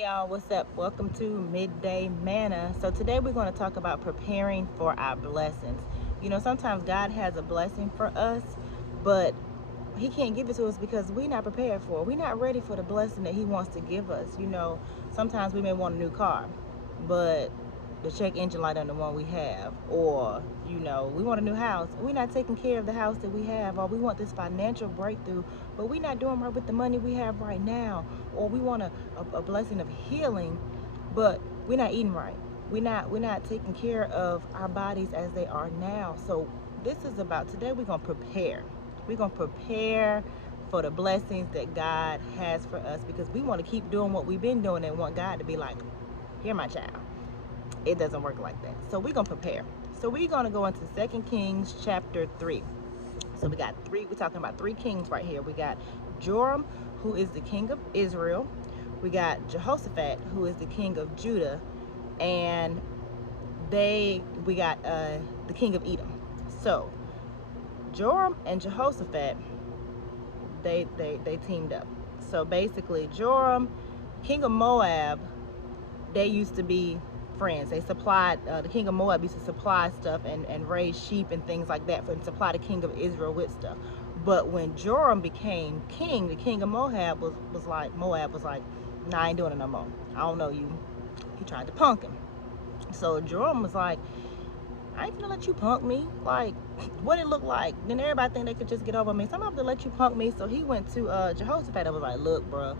Y'all, what's up? Welcome to Midday Manna. So today we're going to talk about preparing for our blessings. Sometimes God has a blessing for us, but he can't give it to us because we're not prepared for it. We're not ready for the blessing that he wants to give us. Sometimes we may want a new car, but the check engine light on the one we have, or we want a new house. We're not taking care of the house that we have, or we want this financial breakthrough, but we're not doing right with the money we have right now, or we want a blessing of healing, but we're not eating right. We're not taking care of our bodies as they are now. So this is about today. We're gonna prepare. We're gonna prepare for the blessings that God has for us because we want to keep doing what we've been doing and want God to be like, here, my child. It doesn't work like that. So we're gonna prepare. So we're gonna go into 2 Kings chapter 3. So we're talking about three kings right here. We got Joram, who is the king of Israel. We got Jehoshaphat, who is the king of Judah, and we got the king of Edom. So Joram and Jehoshaphat, they teamed up. So basically, Joram, king of Moab, they used to be friends. They supplied, the king of Moab used to supply stuff and raise sheep and things like that and supply the king of Israel with stuff. But when Joram became king, the king of Moab was like, nah, I ain't doing it no more. I don't know you. He tried to punk him. So Joram was like, I ain't gonna let you punk me. Like, what it looked like. Then everybody think they could just get over me. So I'm gonna have to let you punk me. So he went to Jehoshaphat and was like, look, bro,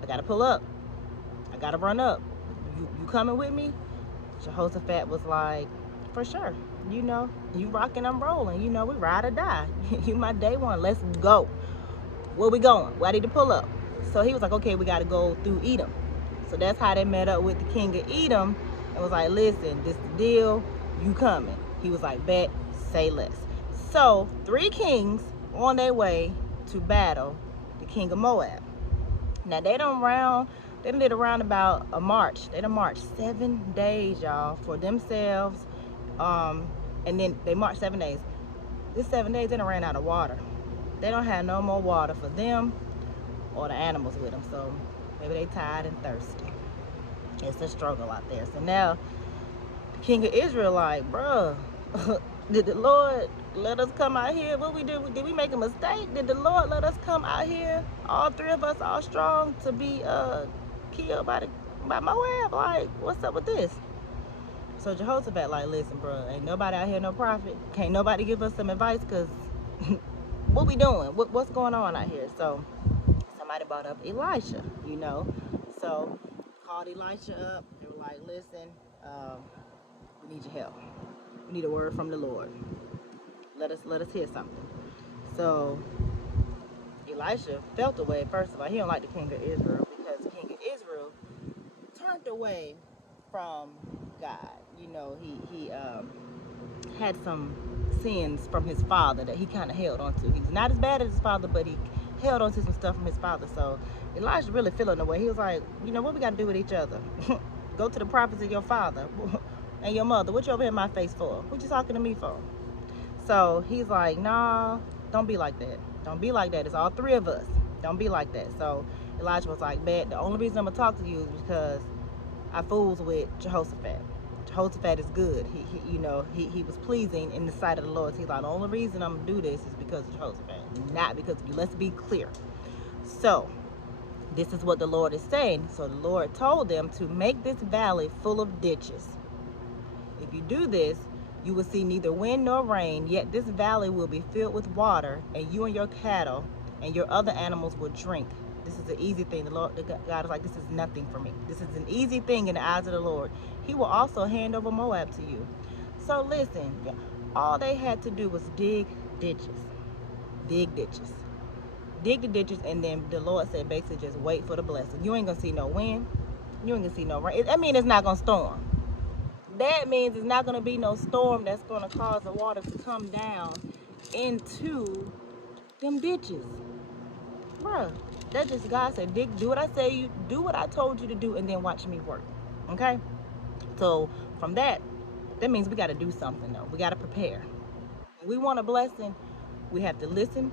I gotta pull up. I gotta run up. You coming with me? Jehoshaphat was like, for sure. You rocking, I'm rolling. We ride or die. You my day one. Let's go. Where we going? Well, I need to pull up. So he was like, okay, we got to go through Edom. So that's how they met up with the king of Edom and was like, listen, this the deal. You coming. He was like, bet, say less. So 3 kings on their way to battle the king of Moab. Now they did around about a march. They done marched 7 days, y'all, for themselves. And then they marched 7 days. This 7 days they done ran out of water. They don't have no more water for them or the animals with them. So maybe they tired and thirsty. It's a struggle out there. So now the king of Israel like, bruh, did the Lord let us come out here? What we do? Did we make a mistake? Did the Lord let us come out here, all three of us, all strong, to be killed by Moab? Like, what's up with this? So Jehoshaphat like, listen, bro, ain't nobody out here no prophet. Can't nobody give us some advice because what we doing? What's going on out here? So somebody brought up Elisha. So called Elisha up. They were like, listen, we need your help. We need a word from the Lord. Let us hear something. So Elisha felt away. First of all, he don't like the king of Israel because the king of Israel turned away from God. He had some sins from his father that he kind of held onto. He's not as bad as his father, but he held onto some stuff from his father. So Elijah really feeling the way. He was like, what we got to do with each other? Go to the prophets of your father and your mother. What you over here in my face for? What you talking to me for? So he's like, nah, don't be like that. Don't be like that. It's all three of us. Don't be like that. So Elijah was like, bet the only reason I'm gonna talk to you is because I fools with Jehoshaphat. Jehoshaphat is good. He was pleasing in the sight of the Lord. So he's like, the only reason I'm gonna do this is because of Jehoshaphat, not because of you. Let's be clear. So this is what the Lord is saying. So the Lord told them to make this valley full of ditches. If you do this, you will see neither wind nor rain, yet this valley will be filled with water, and you and your cattle and your other animals will drink. This is an easy thing. God is like, this is nothing for me. This is an easy thing in the eyes of the Lord. He will also hand over Moab to you. So listen, all they had to do was dig ditches. Dig ditches. Dig the ditches, and then the Lord said basically just wait for the blessing. You ain't going to see no wind. You ain't going to see no rain. I mean, it's not going to storm. That means it's not going to be no storm that's going to cause the water to come down into them ditches. Bruh, that just God said, Dick, do what I say you do, what I told you to do, and then watch me work. Okay? So from that means we got to do something though. We got to prepare. If we want a blessing, we have to listen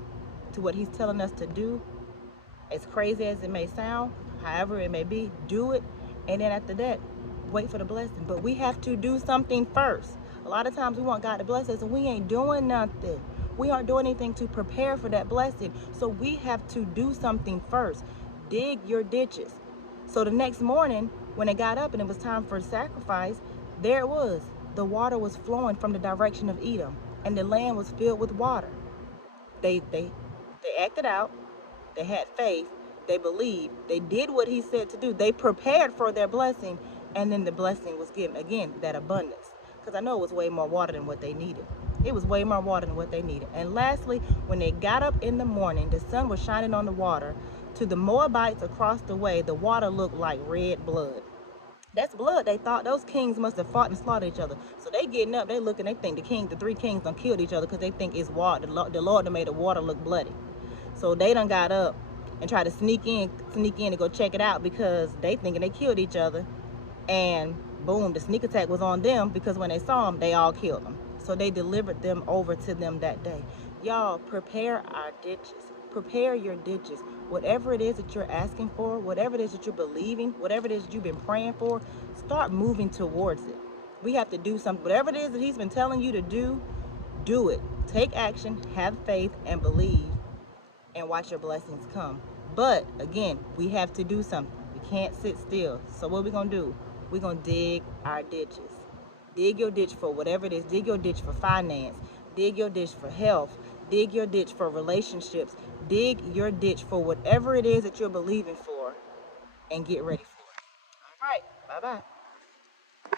to what he's telling us to do. As crazy as it may sound, however it may be, do it. And then after that, wait for the blessing. But we have to do something first. A lot of times we want God to bless us and we ain't doing nothing. We aren't doing anything to prepare for that blessing. So we have to do something first. Dig your ditches. So the next morning, when they got up and it was time for sacrifice, there it was. The water was flowing from the direction of Edom, and the land was filled with water. They acted out. They had faith. They believed. They did what he said to do. They prepared for their blessing, and then the blessing was given. Again, that abundance. Because I know it was way more water than what they needed. It was way more water than what they needed. And lastly, when they got up in the morning, the sun was shining on the water. To the Moabites across the way, the water looked like red blood. That's blood. They thought those kings must have fought and slaughtered each other. So they getting up, they looking, they think the three kings done killed each other because they think it's water. The Lord done made the water look bloody. So they done got up and tried to sneak in and go check it out because they thinking they killed each other. And boom, the sneak attack was on them because when they saw them, they all killed them. So they delivered them over to them that day. Y'all, prepare our ditches. Prepare your ditches. Whatever it is that you're asking for, whatever it is that you're believing, whatever it is that you've been praying for, start moving towards it. We have to do something. Whatever it is that he's been telling you to do it. Take action, have faith, and believe, and watch your blessings come. But again, we have to do something. We can't sit still. So what we gonna do? We're gonna dig our ditches. Dig your ditch for whatever it is. Dig your ditch for finance. Dig your ditch for health. Dig your ditch for relationships. Dig your ditch for whatever it is that you're believing for, and get ready for it. All right. Bye-bye.